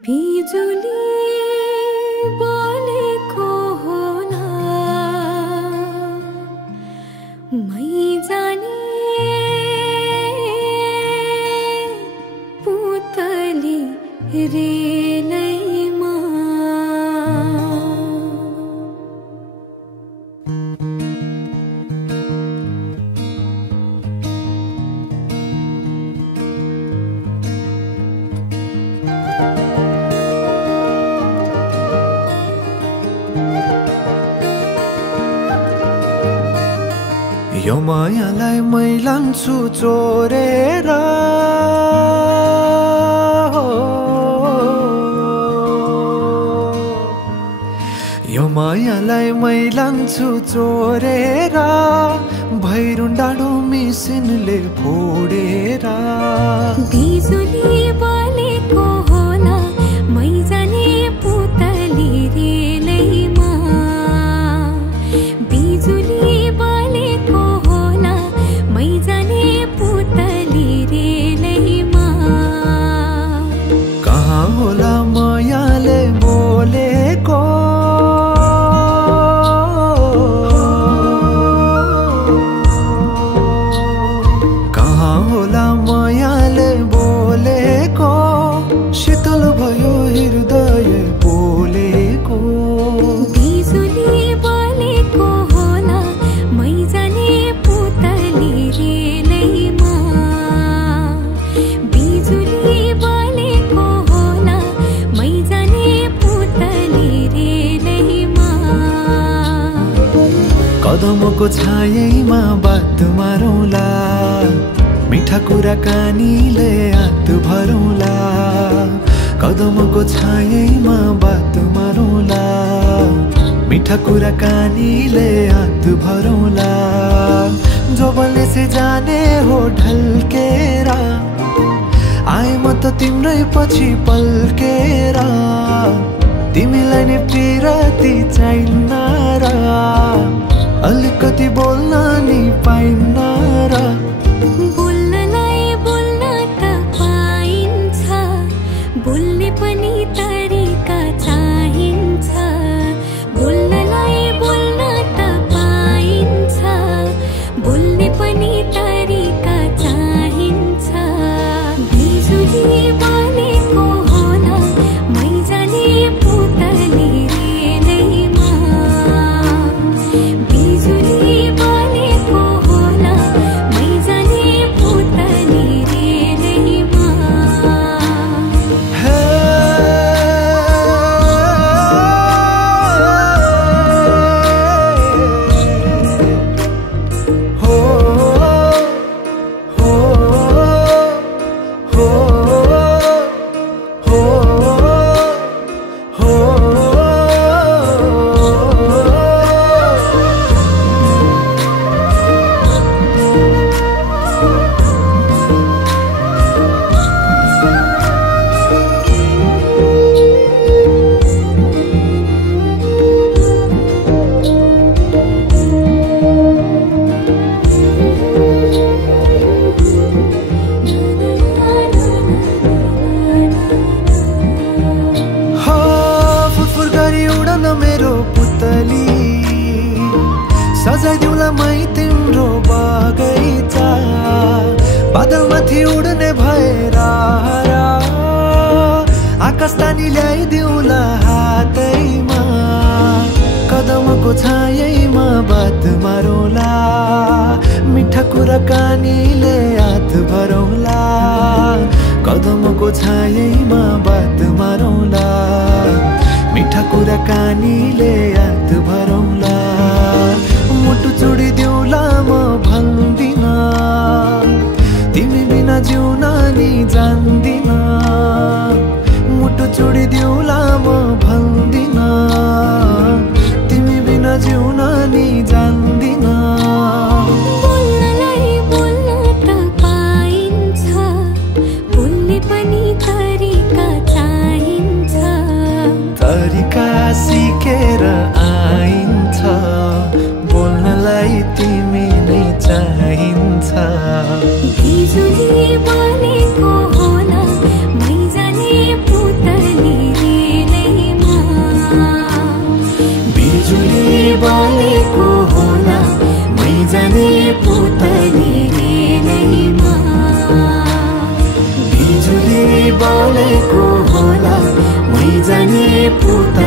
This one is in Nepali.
बिजुली बोलेको होला मै जाने पुतली रेलैमा यो मायालाई मै लान्छु चोरेर यो मायालाई मै लान्छु चोरेर भैरुन डाँडो मिसिनले फोडेर बिजुली बोलेको होला मै जाने पुतली रेलैमा बिजुली बोलेको होला मै जाने पुतली रेलैमा कहाँ होला मायाले बोलेको कहाँ होला मायाले बोलेको शीतल भयो हृदय बोलेको बिजुली बोलेको होला मै जाने पुतली रेलैमा बिजुली बोलेको होला मै जाने पुतली रेलैमा कदमको छायैमा बात मारौँला मिठा कुराकानीले हात भरौँला कदमको छायैमा बात मारौँला मिठा कुराकानीले हात भरौँला जोबनले से जाने हो ढल्केर आए म त तिम्रै पछि पल्केर तिमीलाई नै पिरती चाहिन्न र अलिकति बोल्न नि पाइन्न र बोल्नलाई बोल्न त पाइन्छ बोल्ने पनि तरिका चाहिन्छ बोल्नलाई बोल्न त पाइन्छ बोल्ने पनि तरिका चाहिन्छ बिजुली बोलेको होला मै जाने पुतली रेलैमा बिजुली बोलेको होला मै जाने पुतली रेलैमा हे हो हो हो हो फुरफुर गरी उडन मेरो पुतली सजाइदिउँला मै तिम्रो बगैँचा बादलमाथि उड्ने भएर आकाश तानी ल्याइदिउँला हातैमा कदमको छायैमा बात मारौँला मिठा कुराकानीले हात भरौँला कदमको छायैमा बात मारौँला मिठा कुराकानीले हात भरौँला मुटु चुडिदिउँला म भन्दिन तिमी बिना जिउन नि जान्दिन मुटु चुडिदिउँला म भन्दिन तिमी बिना जिउन नि जान्दिन बोल्नलाई बोल्न त पाइन्छ बोल्ने पनि तरिका चाहिन्छ तरिका सिकेर आइन्छ बोल्नलाई तिमी नै चाहिन्छ बिजुली बोलेको होला मै जाने पुतली बलेको होला मै जाने पुतली रेलैमा बिजुली बलेको होला मै जाने पुतली